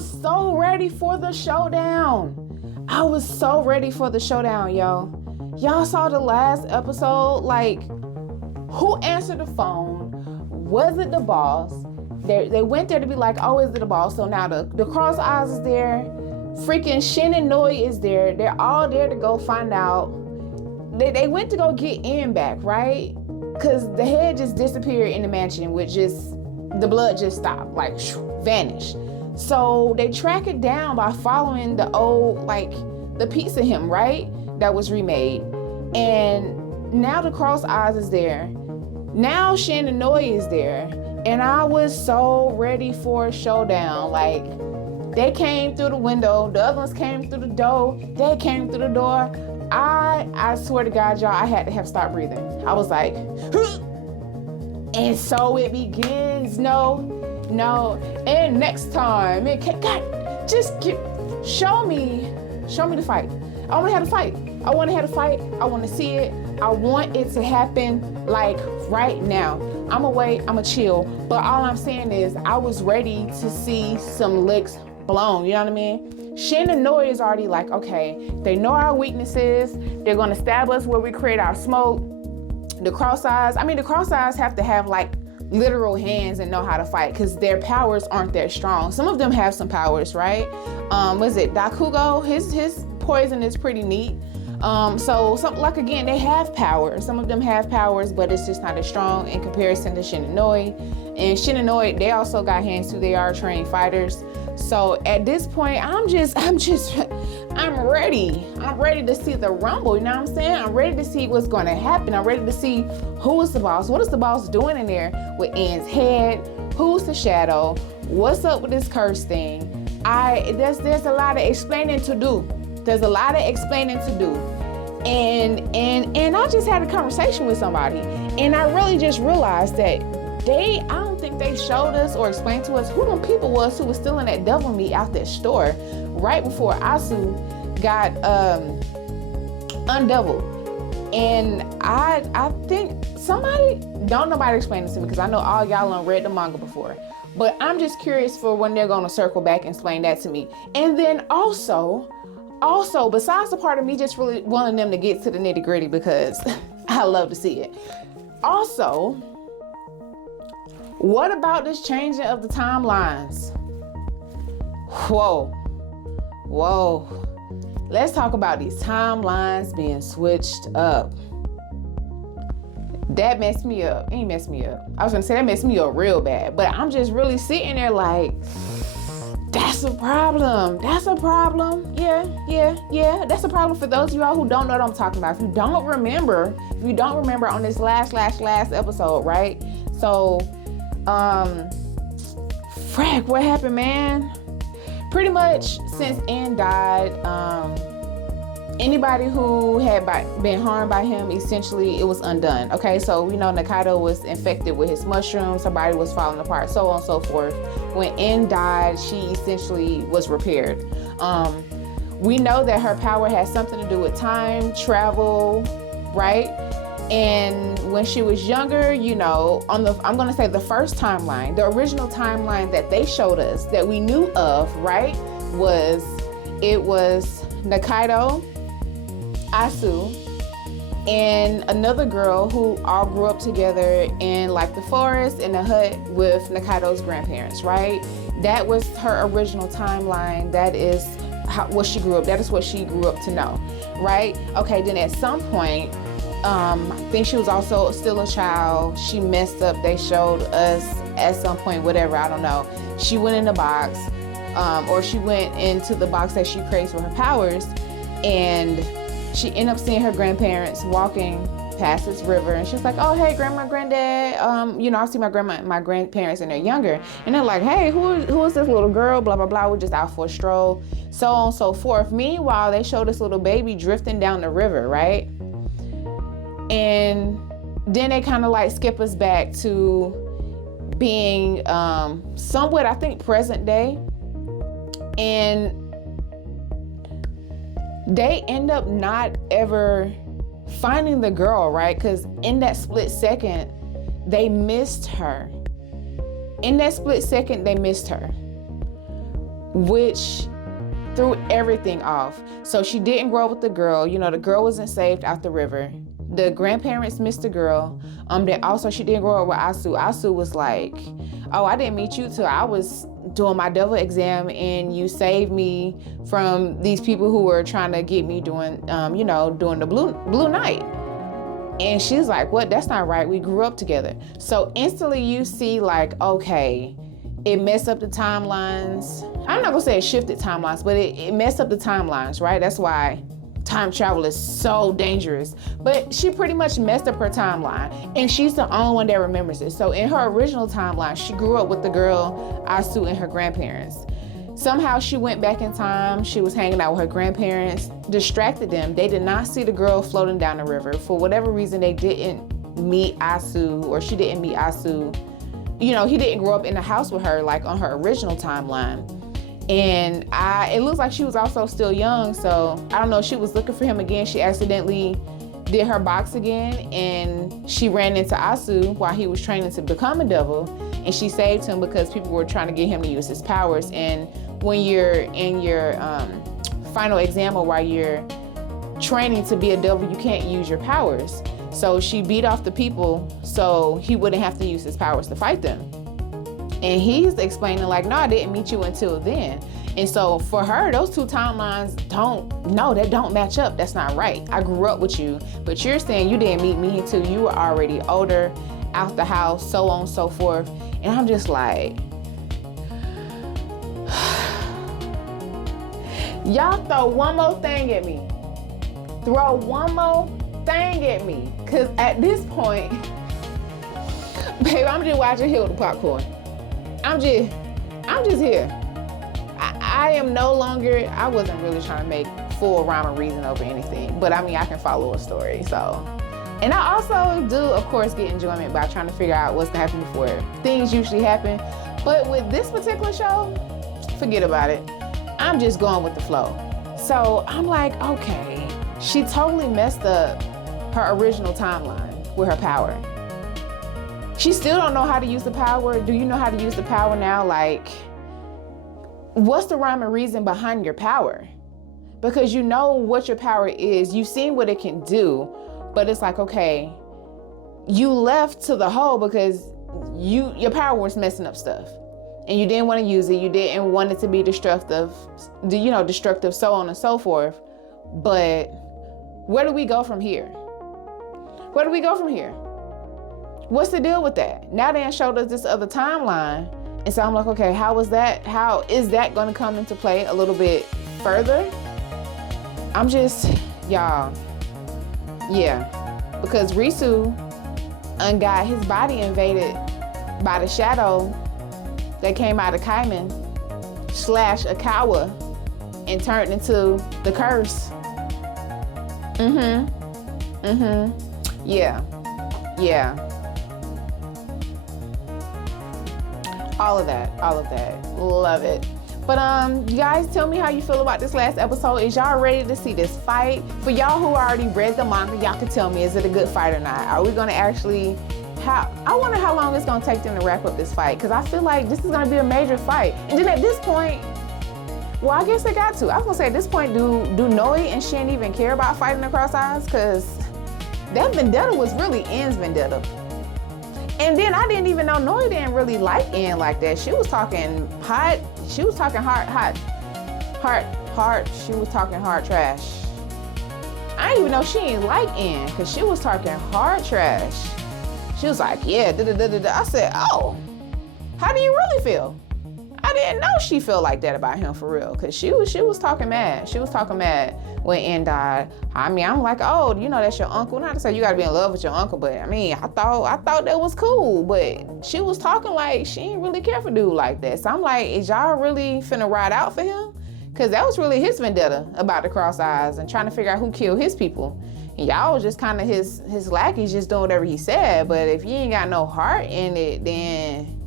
was so ready for the showdown. I was so ready for the showdown, yo. Y'all saw the last episode? Like, who answered the phone? Was it the boss? They went there to be like, oh, is it the boss? So now the Cross Eyes is there. Freaking Shin and Noi is there. They're all there to go find out. They went to go get Ian back, right? Because the head just disappeared in the mansion, which just, the blood just stopped, like, vanished. So they track it down by following the old, like, the piece of him, right? That was remade. And now the Cross Eyes is there. Now Shin and Noi is there. And I was so ready for a showdown. Like, they came through the window. The other ones came through the door. They came through the door. I swear to God, y'all, I had to have stopped breathing. I was like, and so it begins. No. And next time, God, just show me the fight. I want to have a fight. I want to see it. I want it to happen like right now. I'm away. I'm a chill. But all I'm saying is I was ready to see some licks blown. You know what I mean? Shin and Noi is already like, okay, they know our weaknesses. They're going to stab us where we create our smoke. The Cross Eyes have to have like literal hands and know how to fight because their powers aren't that strong. Some of them have some powers, right? Was it Dakugo? His poison is pretty neat. So something like, again, they have powers. Some of them have powers, but it's just not as strong in comparison to Shin and Noi. And Shin and Noi, they also got hands too. They are trained fighters. So at this point, I'm ready. I'm ready to see the rumble. You know what I'm saying? I'm ready to see what's going to happen. I'm ready to see who is the boss. What is the boss doing in there with Ian's head? Who's the shadow? What's up with this curse thing? There's a lot of explaining to do. And I just had a conversation with somebody, and I really just realized that I don't think they showed us or explained to us who them people was who was still in that devil meat out that store right before Asu got undoubled. And I think nobody explained this to me because I know all y'all done read the manga before. But I'm just curious for when they're going to circle back and explain that to me. And then also, besides the part of me just really wanting them to get to the nitty gritty because I love to see it. Also, what about this changing of the timelines? Whoa. Let's talk about these timelines being switched up. That messed me up. It ain't messed me up. I was gonna say that messed me up real bad, but I'm just really sitting there like, that's a problem. Yeah. That's a problem for those of y'all who don't know what I'm talking about. If you don't remember on this last episode, right? So, frack, what happened, man? Pretty much since Ian died, anybody who had been harmed by him, essentially it was undone. Okay, so we know Nakaido was infected with his mushrooms, her body was falling apart, so on and so forth. When Ian died, she essentially was repaired. We know that her power has something to do with time, travel, right? And when she was younger, you know, I'm gonna say the first timeline, the original timeline that they showed us, that we knew of, right, was Nakaido, Asu, and another girl who all grew up together in like the forest in a hut with Nakaido's grandparents, right? That was her original timeline. That is what she grew up. That is what she grew up to know, right? Okay, then at some point, I think she was also still a child. She messed up. They showed us at some point, whatever, I don't know. She went in the box, or she went into the box that she creates with her powers, and she ended up seeing her grandparents walking past this river, and she's like, oh, hey, grandma, granddad, I see my grandma and my grandparents, and they're younger, and they're like, hey, who is this little girl, blah, blah, blah, we're just out for a stroll, so on and so forth. Meanwhile, they show this little baby drifting down the river, right? And then they kind of like skip us back to being somewhat, I think, present day, and they end up not ever finding the girl, right? Because in that split second, they missed her. which threw everything off. So she didn't grow up with the girl. You know, the girl wasn't saved out the river. The grandparents missed the girl. Then also she didn't grow up with Asu. Asu was like, oh, I didn't meet you till I was doing my devil exam, and you saved me from these people who were trying to get me doing the blue night. And she's like, what? That's not right. We grew up together. So instantly you see like, okay, it messed up the timelines. I'm not gonna say it shifted timelines, but it messed up the timelines, right? That's why time travel is so dangerous. But she pretty much messed up her timeline, and she's the only one that remembers it. So in her original timeline, she grew up with the girl Asu and her grandparents. Somehow she went back in time. She was hanging out with her grandparents, distracted them. They did not see the girl floating down the river. For whatever reason, they didn't meet Asu, or she didn't meet Asu. You know, he didn't grow up in the house with her like on her original timeline. And it looks like she was also still young. So I don't know, she was looking for him again. She accidentally did her box again, and she ran into Asu while he was training to become a devil. And she saved him because people were trying to get him to use his powers. And when you're in your final exam, or while you're training to be a devil, you can't use your powers. So she beat off the people so he wouldn't have to use his powers to fight them. And he's explaining like, no, I didn't meet you until then. And so for her, those two timelines don't match up. That's not right. I grew up with you, but you're saying you didn't meet me until you were already older, out the house, so on and so forth. And I'm just like, y'all throw one more thing at me. Throw one more thing at me. Cause at this point, baby, I'm just watching Hill the popcorn. I'm just here. I am no longer, I wasn't really trying to make full rhyme or reason over anything, but I mean, I can follow a story, so. And I also do, of course, get enjoyment by trying to figure out what's gonna happen before things usually happen. But with this particular show, forget about it. I'm just going with the flow. So I'm like, okay, she totally messed up her original timeline with her power. She still don't know how to use the power. Do you know how to use the power now? Like, what's the rhyme and reason behind your power? Because you know what your power is. You've seen what it can do, but it's like, okay, you left to the hole because your power was messing up stuff. And you didn't want to use it. You didn't want it to be destructive, so on and so forth. But where do we go from here? Where do we go from here? What's the deal with that? Now they showed us this other timeline. And so I'm like, okay, how is that going to come into play a little bit further? I'm just, y'all, yeah. Because Risu got his body invaded by the shadow that came out of Kaiman / Akawa and turned into the curse. Yeah. All of that. Love it. But you guys, tell me how you feel about this last episode. Is y'all ready to see this fight? For y'all who already read the manga, y'all can tell me, is it a good fight or not? Are we gonna actually I wonder how long it's gonna take them to wrap up this fight, because I feel like this is gonna be a major fight. And then at this point, well, I guess they got to. I was gonna say at this point, do Noi and Shin even care about fighting across eyes? Because that vendetta was really En's vendetta. And then I didn't even know Noi didn't really like En like that. She was talking hot. She was talking hard. She was talking hard trash. I didn't even know she didn't like En, because she was talking hard trash. She was like, yeah, I said, oh, how do you really feel? I didn't know she felt like that about him for real, because she was talking mad. She was talking mad when En died. I mean, I'm like, oh, you know, that's your uncle. Not to say you gotta be in love with your uncle, but I mean, I thought that was cool, but she was talking like she didn't really care for dude like that. So I'm like, is y'all really finna ride out for him? Because that was really his vendetta about the cross eyes and trying to figure out who killed his people. And y'all was just kind of his lackeys, just doing whatever he said. But if you ain't got no heart in it, then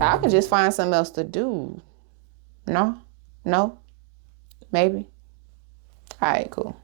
y'all can just find something else to do. No? Maybe? All right, cool.